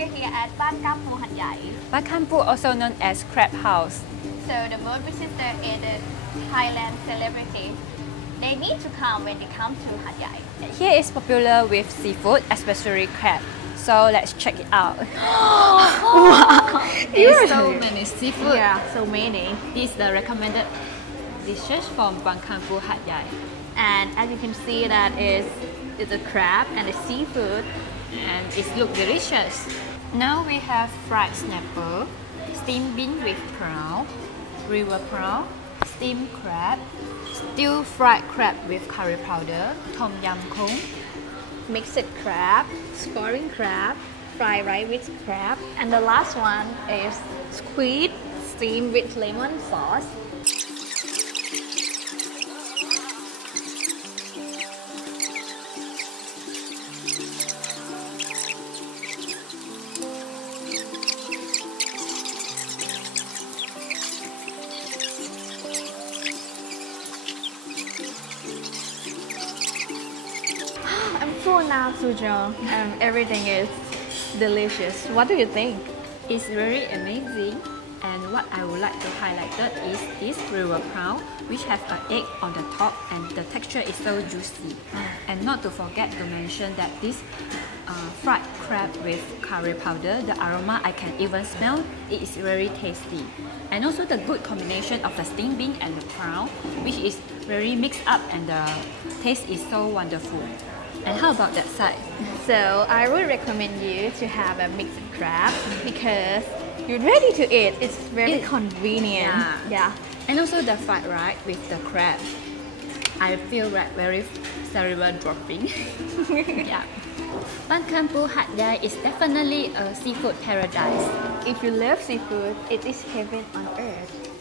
we are here at Bankampu, Hatyai. Bankampu, also known as Crab House. So the boat visitor is a Thailand celebrity. They need to come when they come to Hatyai. Here is popular with seafood, especially crab. So let's check it out. Wow! There's so many seafood. Yeah, so many. These are the recommended dishes from Bankampu Hatyai. And as you can see, that is a crab and a seafood. And it looks delicious. Now we have fried snapper, steamed bean with prawn, river prawn, steamed crab, still fried crab with curry powder, tom yum kung, Mixed crab, scoring crab, fried rice with crab. And the last one is squid steamed with lemon sauce. I'm full now, Sujo. Everything is delicious. What do you think? It's very amazing. And what I would like to highlight is this river prawn, which has an egg on the top, and the texture is so juicy. And not to forget to mention that this fried crab with curry powder, the aroma I can even smell, it is very tasty. And also the good combination of the steamed bean and the prawn, which is very mixed up, and the taste is so wonderful. And how about that side? So I would recommend you to have a mixed crab because you're ready to eat. It's very convenient. Yeah. And also the fried rice with the crab. I feel like very cerebral dropping. Yeah. Bankampu Hatyai is definitely a seafood paradise. If you love seafood, it is heaven on earth.